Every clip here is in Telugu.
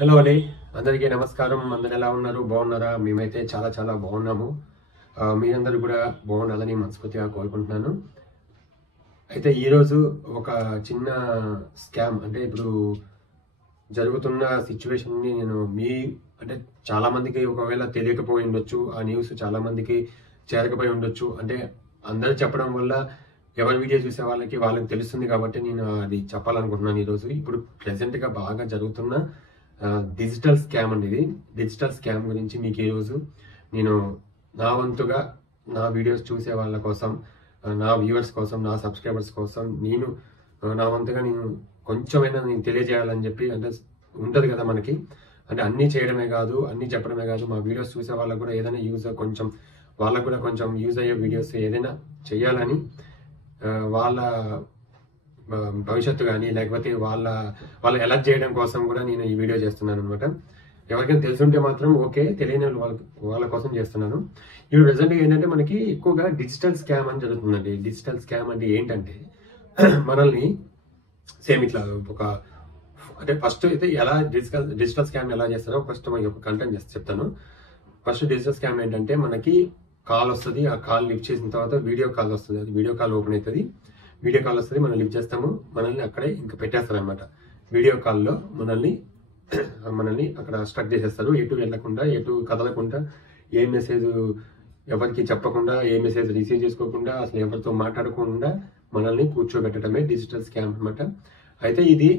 హలో అండి, అందరికీ నమస్కారం. అందరు ఎలా ఉన్నారు? బాగున్నారా? మేమైతే చాలా చాలా బాగున్నాము. మీరందరూ కూడా బాగుండాలని మనస్ఫూర్తిగా కోరుకుంటున్నాను. అయితే ఈరోజు ఒక చిన్న స్కామ్, అంటే ఇప్పుడు జరుగుతున్న సిచ్యువేషన్ని నేను అంటే చాలా మందికి ఒకవేళ తెలియకపోయి ఉండొచ్చు, ఆ న్యూస్ చాలా మందికి చేరకపోయి ఉండొచ్చు. అంటే అందరూ చెప్పడం వల్ల ఎవరి వీడియో చూసే వాళ్ళకి తెలుస్తుంది కాబట్టి నేను అది చెప్పాలనుకుంటున్నాను ఈరోజు. ఇప్పుడు ప్రెసెంట్గా బాగా జరుగుతున్న డిజిటల్ స్కామ్ అండి ఇది. డిజిటల్ స్కామ్ గురించి మీకు ఈరోజు నేను నా వంతుగా నా వీడియోస్ చూసే వాళ్ళ కోసం, నా వ్యూవర్స్ కోసం, నా సబ్స్క్రైబర్స్ కోసం నేను నా వంతుగా నేను కొంచెమైనా నేను తెలియజేయాలని చెప్పి, అంటే ఉంటుంది కదా మనకి, అంటే అన్నీ చేయడమే కాదు, అన్నీ చెప్పడమే కాదు, మా వీడియోస్ చూసే వాళ్ళకు కూడా ఏదైనా వాళ్ళకు కూడా కొంచెం యూజ్ అయ్యే వీడియోస్ ఏదైనా చేయాలని, వాళ్ళ భవిష్యత్తు కానీ లేకపోతే వాళ్ళు ఎలర్ట్ చేయడం కోసం కూడా నేను ఈ వీడియో చేస్తున్నాను అనమాట. ఎవరికైనా తెలుసుంటే మాత్రం ఓకే, తెలియని వాళ్ళ కోసం చేస్తున్నాను. ఇప్పుడు ప్రెసెంట్గా ఏంటంటే మనకి ఎక్కువగా డిజిటల్ స్కామ్ అని జరుగుతుందండి. డిజిటల్ స్కామ్ అంటే ఏంటంటే మనల్ని సేమ్ ఇట్లా అంటే ఫస్ట్ అయితే ఎలా డిజిటల్ స్కామ్ ఎలా చేస్తారో ఫస్ట్ మనకి ఒక కంటెంట్ చెప్తాను. ఫస్ట్ డిజిటల్ స్కామ్ ఏంటంటే మనకి కాల్ వస్తుంది, ఆ కాల్ లిఫ్ట్ చేసిన తర్వాత వీడియో కాల్ వస్తుంది. అది వీడియో కాల్ ఓపెన్ అవుతుంది, వీడియో కాల్ వస్తుంది, మనం లిఫ్ట్ చేస్తాము, మనల్ని అక్కడే ఇంకా పెట్టేస్తారు అనమాట. వీడియో కాల్లో మనల్ని అక్కడ స్ట్రక్ చేసేస్తారు. ఎటు వెళ్లకుండా, ఎటు కదలకుండా, ఏ మెసేజ్ ఎవరికి చెప్పకుండా, ఏ మెసేజ్ రిసీవ్ చేసుకోకుండా, అసలు ఎవరితో మాట్లాడకుండా మనల్ని కూర్చోబెట్టడమే డిజిటల్ స్కామ్ అనమాట. అయితే ఇది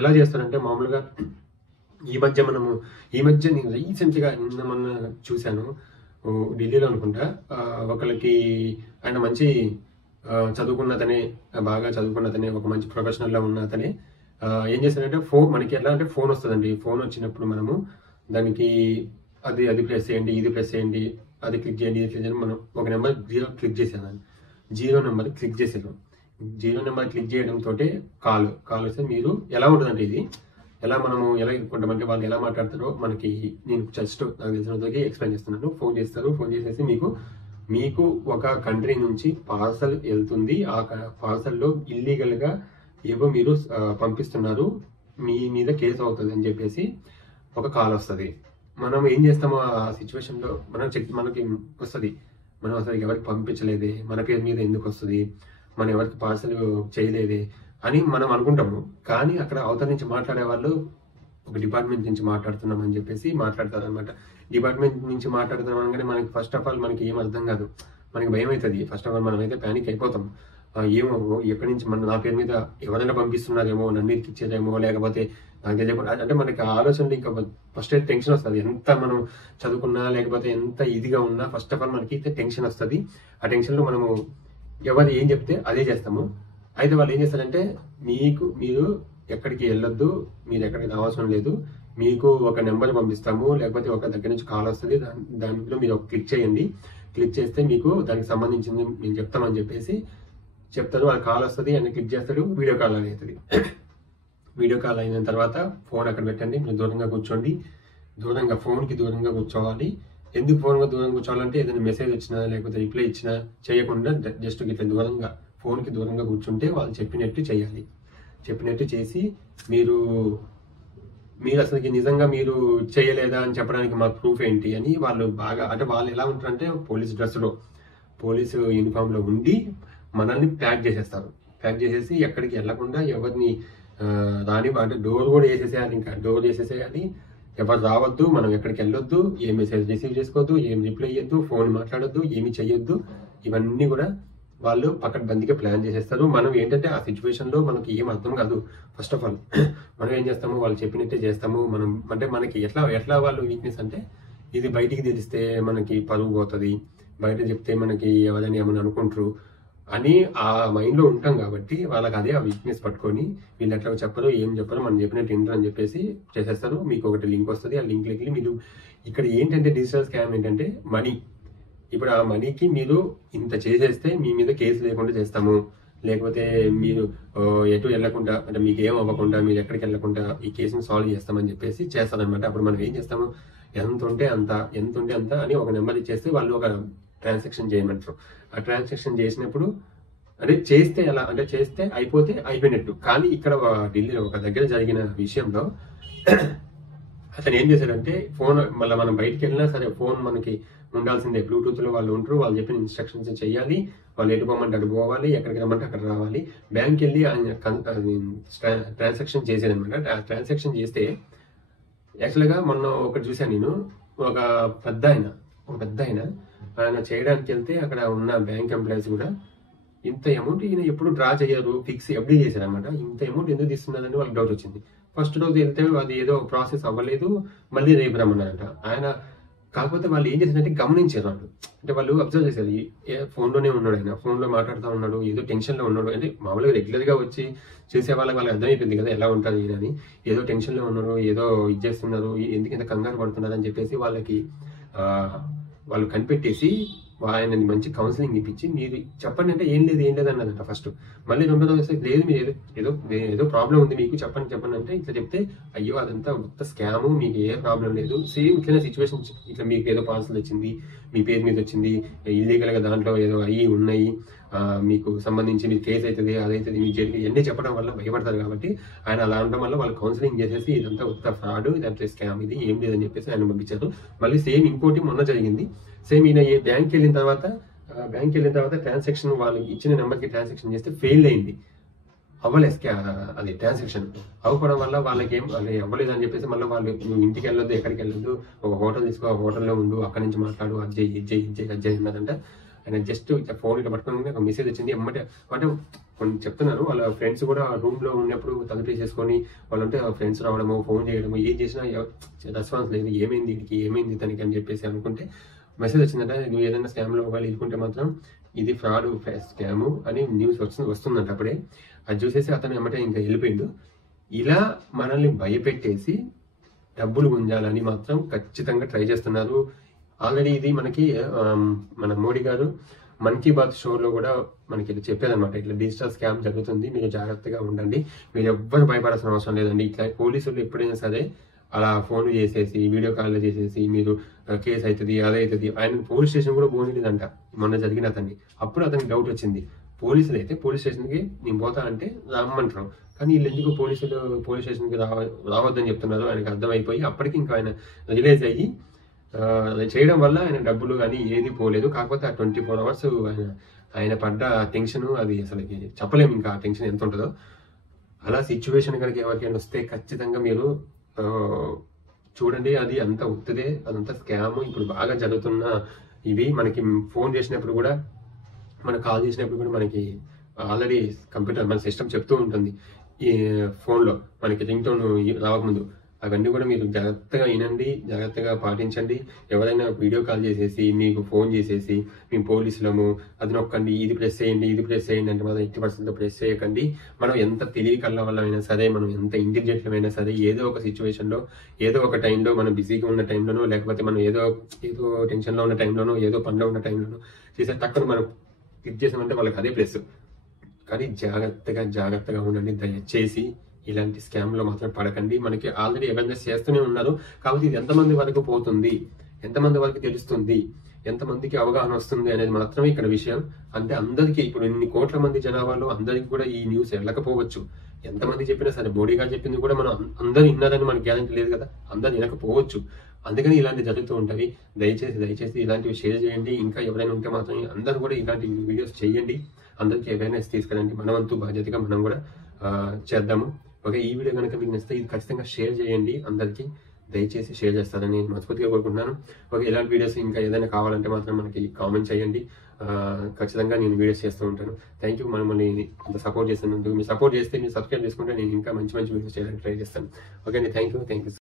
ఎలా చేస్తారంటే మామూలుగా ఈ మధ్య నేను రీసెంట్గా నిన్న మొన్న చూశాను, ఢిల్లీలో అనుకుంటా. ఒకరికి ఆయన మంచి బాగా చదువుకున్నతనే, ఒక మంచి ప్రొఫెషనల్లో ఉన్న అతనే ఏం చేశారంటే మనకి ఎలా అంటే ఫోన్ వస్తుందండి. ఫోన్ వచ్చినప్పుడు మనము దానికి అది ప్రెస్ చేయండి, ఇది ప్రెస్ చేయండి, అది క్లిక్ చేయండి, ఇది క్లిక్ చేయండి. మనం ఒక నెంబర్ క్లిక్ చేసేదాన్ని, 0 నెంబర్ క్లిక్ చేసాను. 0 నెంబర్ క్లిక్ చేయడంతో కాల్ వస్తే మీరు ఎలా ఉంటుందంటే ఇది మనము ఎలా ఇరుక్కుంటామంటే వాళ్ళు ఎలా మాట్లాడతారో మనకి, నేను జస్ట్ నాకు తెలిసినంతకి ఎక్స్ప్లెయిన్ చేస్తున్నాను. ఫోన్ చేస్తారు, ఫోన్ చేసేసి మీకు ఒక కంట్రీ నుంచి పార్సల్ వెళ్తుంది, ఆ పార్సల్లో ఇల్లీగల్గా ఏవో మీరు పంపిస్తున్నారు, మీ మీద కేసు అవుతుంది అని చెప్పేసి ఒక కాల్ వస్తుంది. మనం ఏం చేస్తామో ఆ సిచ్యువేషన్లో మనకి వస్తుంది, మనం అసలు ఎవరికి పంపించలేదే, మన పేరు మీద ఎందుకు వస్తుంది, మనం ఎవరికి పార్సల్ చేయలేదే అని మనం అనుకుంటాము. కానీ అక్కడ అవతల నుంచి మాట్లాడే వాళ్ళు ఒక డిపార్ట్మెంట్ నుంచి మాట్లాడుతున్నాం అని చెప్పేసి మాట్లాడతారు అనమాట. డిపార్ట్మెంట్ నుంచి మాట్లాడుతున్నాం అనగానే మనకి ఫస్ట్ ఆఫ్ ఆల్ మనకి ఏం అర్థం కాదు, మనకి భయం అవుతుంది. ఫస్ట్ ఆఫ్ ఆల్ మనమైతే ప్యానిక్ అయిపోతాం. ఏమో ఎక్కడి నుంచి నా పేరు మీద ఎవరైనా పంపిస్తున్నారేమో, నన్ను ఇచ్చేదేమో, లేకపోతే నాకు తెలియకుండా, అంటే మనకి ఆలోచనలు ఇంకా ఫస్ట్ అయితే టెన్షన్ వస్తుంది. ఎంత మనం చదువుకున్నా లేకపోతే ఎంత ఇదిగా ఉన్నా ఫస్ట్ ఆఫ్ ఆల్ మనకి అయితే టెన్షన్ వస్తుంది. ఆ టెన్షన్లో మనము ఎవరు ఏం చెప్తే అదే చేస్తాము. అయితే వాళ్ళు ఏం చేస్తారంటే మీరు ఎక్కడికి వెళ్ళొద్దు, మీరు ఎక్కడికి రావాల్సిన లేదు, మీకు ఒక నెంబర్ పంపిస్తాము, లేకపోతే ఒక దగ్గర నుంచి కాల్ వస్తుంది, దాంట్లో మీరు క్లిక్ చేయండి, క్లిక్ చేస్తే మీకు దానికి సంబంధించింది మేము చెప్తామని చెప్పేసి చెప్తారు. ఆ కాల్ వస్తుంది, అని క్లిక్ చేస్తాడు, వీడియో కాల్ అని అవుతుంది. వీడియో కాల్ అయిన తర్వాత ఫోన్ అక్కడ పెట్టండి, మీరు దూరంగా కూర్చోండి, ఫోన్కి దూరంగా కూర్చోవాలి. ఎందుకు దూరంగా కూర్చోవాలంటే ఏదైనా మెసేజ్ వచ్చినా లేకపోతే రిప్లై ఇచ్చినా చేయకుండా జస్ట్ ఇట్లా ఫోన్కి దూరంగా కూర్చుంటే వాళ్ళు చెప్పినట్టు చేయాలి. చెప్పినట్టు చేసి మీరు అసలుకి నిజంగా మీరు చేయలేదా అని చెప్పడానికి మాకు ప్రూఫ్ ఏంటి అని వాళ్ళు బాగా, అంటే వాళ్ళు ఎలా ఉంటారంటే పోలీసు యూనిఫామ్లో ఉండి మనల్ని ప్యాక్ చేసేస్తారు. ప్యాక్ చేసేసి ఎక్కడికి వెళ్లకుండా, ఎవరిని అంటే డోర్ కూడా వేసేసేయాలి, ఇంకా డోర్ వేసేసేయాలి, ఎవరు రావద్దు, మనం ఎక్కడికి వెళ్ళొద్దు, ఏ మెసేజ్ రిసీవ్ చేసుకోవద్దు, ఏం రిప్లై ఇవ్వద్దు, ఫోన్ మాట్లాడొద్దు, ఏమి చెయ్యొద్దు. ఇవన్నీ కూడా వాళ్ళు పకడ్బందీగా ప్లాన్ చేసేస్తారు. మనం ఏంటంటే ఆ సిచ్యువేషన్లో మనకి ఏం అర్థం కాదు. ఫస్ట్ ఆఫ్ ఆల్ మనం ఏం చేస్తాము, వాళ్ళు చెప్పినట్టే చేస్తాము. అంటే మనకి ఎట్లా వాళ్ళు వీక్నెస్ అంటే, ఇది బయటికి తెలిస్తే మనకి పరువు పోతుంది, బయట చెప్తే మనకి ఎవరైనా ఏమైనా అనుకుంటారు అని ఆ మైండ్లో ఉంటాం కాబట్టి వాళ్ళకి అదే ఆ వీక్నెస్ పట్టుకొని వీళ్ళు ఎట్లా చెప్పరు, ఏం చెప్పరు, మనం చెప్పినట్టు ఇంటర్ అని చెప్పేసి చేసేస్తారు. మీకు ఒకటి లింక్ వస్తుంది, ఆ లింక్లకి మీరు ఇక్కడ ఏంటంటే డిజిటల్ స్కామ్ ఏంటంటే మనీ. ఇప్పుడు ఆ మనీకి మీరు ఇంత చేసేస్తే మీ మీద కేసు లేకుండా చేస్తాము, లేకపోతే మీరు ఎటు వెళ్ళకుండా, అంటే మీకు ఏం అవ్వకుండా, మీరు ఎక్కడికి వెళ్ళకుండా ఈ కేసుని సాల్వ్ చేస్తామని చెప్పేసి చేస్తారనమాట. అప్పుడు మనం ఏం చేస్తాము, ఎంత ఉంటే అంత అని ఒక నెంబర్ ఇచ్చేస్తే వాళ్ళు ఒక ట్రాన్సాక్షన్ చేయమంటారు. ఆ ట్రాన్సాక్షన్ చేసినప్పుడు అంటే చేస్తే అయిపోయినట్టు. కానీ ఇక్కడ ఢిల్లీలో ఒక దగ్గర జరిగిన విషయంలో అతను ఏం చేశాడంటే ఫోన్ మళ్ళీ మనం బయటికి వెళ్ళినా సరే ఫోన్ మనకి ఉండాల్సిందే. బ్లూటూత్లో వాళ్ళు ఉంటారు, వాళ్ళు చెప్పిన ఇన్స్ట్రక్షన్స్ చేయాలి, వాళ్ళు ఎటు పోమంటే అటు పోవాలి, ఎక్కడికి రమ్మంటే అక్కడ రావాలి. బ్యాంక్కి వెళ్ళి ఆయన ట్రాన్సాక్షన్ చేసేదనమాట. ఆ ట్రాన్సాక్షన్ చేస్తే యాక్చువల్గా మొన్న ఒకటి చూశాను నేను. ఒక పెద్ద ఆయన ఆయన చేయడానికి వెళ్తే అక్కడ ఉన్న బ్యాంక్ ఎంప్లాయీస్ కూడా ఇంత అమౌంట్ ఈయన ఎప్పుడు డ్రా చేయరు, ఫిక్స్ ఎఫ్డీ చేశారనమాట. ఇంత అమౌంట్ ఎందుకు తీస్తున్నారని వాళ్ళకి డౌట్ వచ్చింది. ఫస్ట్ రోజు వెళ్తే అది ఏదో ప్రాసెస్ అవ్వలేదు, మళ్ళీ రేపు రమ్మన్నారంట ఆయన. కాకపోతే వాళ్ళు ఏం చేశారంటే గమనించారు వాళ్ళు, అంటే వాళ్ళు అబ్జర్వ్ చేశారు. ఫోన్లోనే ఉన్నాడు ఆయన, ఫోన్లో మాట్లాడుతూ ఉన్నాడు, ఏదో టెన్షన్లో ఉన్నాడు. అంటే మామూలుగా రెగ్యులర్గా వచ్చి చేసే వాళ్ళకి అర్థమైపోయింది కదా ఎలా ఉంటుంది ఈయన అని. ఏదో టెన్షన్లో ఉన్నారు, ఏదో ఇది చేస్తున్నారు, ఎందుకు ఇంత కంగారు పడుతున్నారు అని చెప్పేసి వాళ్ళకి వాళ్ళు కనిపెట్టేసి ఆయనని మంచి కౌన్సిలింగ్ ఇప్పించి మీరు చెప్పండి అంటే ఏం లేదు అన్నదంట ఫస్ట్. మళ్ళీ రెండో రోజు లేదు మీరు ఏదో ప్రాబ్లం ఉంది మీకు చెప్పండి అంటే ఇట్లా చెప్తే అయ్యో అదంతా మొత్త స్కాము, మీకు ఏ ప్రాబ్లం లేదు, సేమ్ ఇట్లా సిచ్యువేషన్, ఇట్లా మీకు ఏదో పార్సల్ వచ్చింది, మీ పేరు మీద వచ్చింది, ఇల్లీగల్గా దాంట్లో ఏదో అయ్యి ఉన్నాయి, మీకు సంబంధించి మీకు కేసు అవుతుంది, అదైతుంది, మీకు జరిగి ఇవన్నీ చెప్పడం వల్ల భయపడతారు. కాబట్టి ఆయన అలా ఉండడం వల్ల వాళ్ళు కౌన్సిలింగ్ చేసేసి ఇదంతా ఉత్త ఫ్రాడ్, ఇదంతా స్కామ్, ఇది ఏం లేదని చెప్పేసి ఆయన పంపించారు. మళ్ళీ సేమ్ ఇంకోటి మొన్న జరిగింది. సేమ్ ఈయన బ్యాంక్కి వెళ్ళిన తర్వాత ట్రాన్సాక్షన్ వాళ్ళు ఇచ్చిన నెంబర్కి ట్రాన్సాక్షన్ చేస్తే ఫెయిల్ అయింది, అవ్వలేదు. అది ట్రాన్సాక్షన్ అవ్వడం వల్ల వాళ్ళకి అవ్వలేదు అని చెప్పేసి మళ్ళీ వాళ్ళు నువ్వు ఇంటికి వెళ్ళొద్దు, ఎక్కడికి వెళ్ళొద్దు, ఒక హోటల్ తీసుకో, హోటల్లో ఉండు, అక్కడి నుంచి మాట్లాడు, అజ్జయ్ అన్నారంట. ఆయన జస్ట్ ఇట్లా ఫోన్ ఇట్లా పట్టుకుని ఒక మెసేజ్ వచ్చింది ఎమ్మటే. అంటే కొన్ని చెప్తున్నారు వాళ్ళ ఫ్రెండ్స్ కూడా రూమ్లో ఉన్నప్పుడు తలుపు వేసేసుకొని వాళ్ళంటే ఫ్రెండ్స్ రావడము, ఫోన్ చేయడము, ఏం చేసినా రెస్పాన్స్ లేదు, ఏమైంది తనకి అని చెప్పేసి అనుకుంటే మెసేజ్ వచ్చిందంటే నువ్వు ఏదైనా స్కామ్లో ఒకవేళ ఇరుకుంటే మాత్రం ఇది ఫ్రాడ్ స్కాము అని న్యూస్ వస్తుందంట అప్పుడే. అది చూసేసి అతను ఎమ్మటే ఇంకా వెళ్ళిపోయిండు. ఇలా మనల్ని భయపెట్టేసి డబ్బులు గుంజాలని మాత్రం ఖచ్చితంగా ట్రై చేస్తున్నారు. ఆల్రెడీ ఇది మనకి మన మోడీ గారు మన్ కీ బాత్ షోలో కూడా మనకి ఇది చెప్పేదన్నమాట, ఇట్లా డిజిటల్ స్కామ్ జరుగుతుంది, మీరు జాగ్రత్తగా ఉండండి, మీరు ఎవ్వరు భయపడాల్సిన అవసరం లేదండి. ఇట్లా పోలీసులు ఎప్పుడైనా సరే అలా ఫోన్లు చేసేసి వీడియో కాల్ చేసేసి మీరు కేసు అవుతుంది, అదవుతుంది, ఆయన పోలీస్ స్టేషన్ కూడా పోనీలేదంట మొన్న జరిగిన అతన్ని. అప్పుడు అతనికి డౌట్ వచ్చింది, పోలీసులు అయితే పోలీస్ స్టేషన్కి నేను పోతా అంటే రమ్మంటారు, కానీ వీళ్ళు ఎందుకు పోలీస్ స్టేషన్కి రావద్దని చెప్తున్నారు ఆయనకు అర్థమైపోయి అప్పటికి ఇంకా ఆయన రిలైజ్ అయ్యి చేయడం వల్ల ఆయన డబ్బులు కానీ ఏది పోలేదు. కాకపోతే ఆ 24 hours ఆయన పడ్డ టెన్షన్ అది అసలుకి చెప్పలేము, ఇంకా ఆ టెన్షన్ ఎంత ఉంటుందో. అలా సిచ్యువేషన్ కనుక ఎవరికైనా వస్తే ఖచ్చితంగా మీరు చూడండి, అది అంత ఉత్తదే, అదంతా స్కామ్. ఇప్పుడు బాగా జరుగుతున్న ఇవి మనకి ఫోన్ చేసినప్పుడు కూడా, మనకు కాల్ చేసినప్పుడు కూడా మనకి ఆల్రెడీ కంప్యూటర్ మన సిస్టమ్ చెప్తూ ఉంటుంది ఈ ఫోన్లో మనకి రింగ్ టోన్ రావకముందు. అవన్నీ కూడా మీరు జాగ్రత్తగా వినండి, జాగ్రత్తగా పాటించండి. ఎవరైనా వీడియో కాల్ చేసేసి మీకు ఫోన్ చేసేసి మేము పోలీసులము, అది నొక్కండి, ఇది ప్రెస్ చేయండి అంటే మాత్రం 80% ప్రెస్ చేయకండి. మనం ఎంత తెలివికల్ల వాళ్ళమైనా సరే, మనం ఎంత ఇంటెలిజెంట్లమైనా సరే, ఏదో ఒక సిచ్యువేషన్లో, ఏదో ఒక టైంలో, మనం బిజీగా ఉన్న టైంలోనో, లేకపోతే మనం ఏదో టెన్షన్లో ఉన్న టైంలోనో, ఏదో పనిలో ఉన్న టైంలోనో చేసే టక్కన మనం క్లిక్ చేసామంటే వాళ్ళకి అదే ప్లస్. కానీ జాగ్రత్తగా ఉండండి, దయచేసి ఇలాంటి స్కామ్లో మాత్రం పడకండి. మనకి ఆల్రెడీ అవేర్నెస్ చేస్తూనే ఉన్నారు, కాబట్టి ఇది ఎంతమంది వరకు పోతుంది, ఎంతమంది వరకు తెలుస్తుంది, ఎంతమందికి అవగాహన వస్తుంది అనేది మాత్రమే ఇక్కడ విషయం. అంటే అందరికీ ఇప్పుడు ఇన్ని కోట్ల మంది జనాభాలో అందరికి కూడా ఈ న్యూస్ వెళ్ళకపోవచ్చు. ఎంతమంది చెప్పినా సరే, మోడీ గారు చెప్పింది కూడా మనం అందరూ విన్నారని మనకి గ్యారెంటీ లేదు కదా, అందరు వినకపోవచ్చు. అందుకని ఇలాంటివి జరుగుతూ ఉంటాయి. దయచేసి ఇలాంటివి షేర్ చేయండి. ఇంకా ఎవరైనా ఉంటే మాత్రం అందరూ కూడా ఇలాంటి వీడియోస్ చేయండి, అందరికీ అవేర్నెస్ తీసుకురండి. మన వంతు బాధ్యతగా మనం కూడా చేద్దాము. ఓకే, ఈ వీడియో కనుక మీకు నచ్చితే ఇది ఖచ్చితంగా షేర్ చేయండి, అందరికీ దయచేసి షేర్ చేస్తారని నేను మనస్ఫూర్తిగా కోరుకుంటున్నాను. ఓకే, ఇలాంటి వీడియోస్ ఇంకా ఏదైనా కావాలంటే మాత్రం మనకి కామెంట్ చేయండి, ఖచ్చితంగా నేను వీడియోస్ చేస్తూ ఉంటాను. థ్యాంక్ యూ మనల్ని ఇంత సపోర్ట్ చేస్తున్నందుకు. మీరు సపోర్ట్ చేస్తే, మీరు సబ్స్క్రైబ్ చేసుకుంటే నేను ఇంకా మంచి వీడియోస్ చేయడానికి ట్రై చేస్తాను. ఓకే అండి, థ్యాంక్ యూ.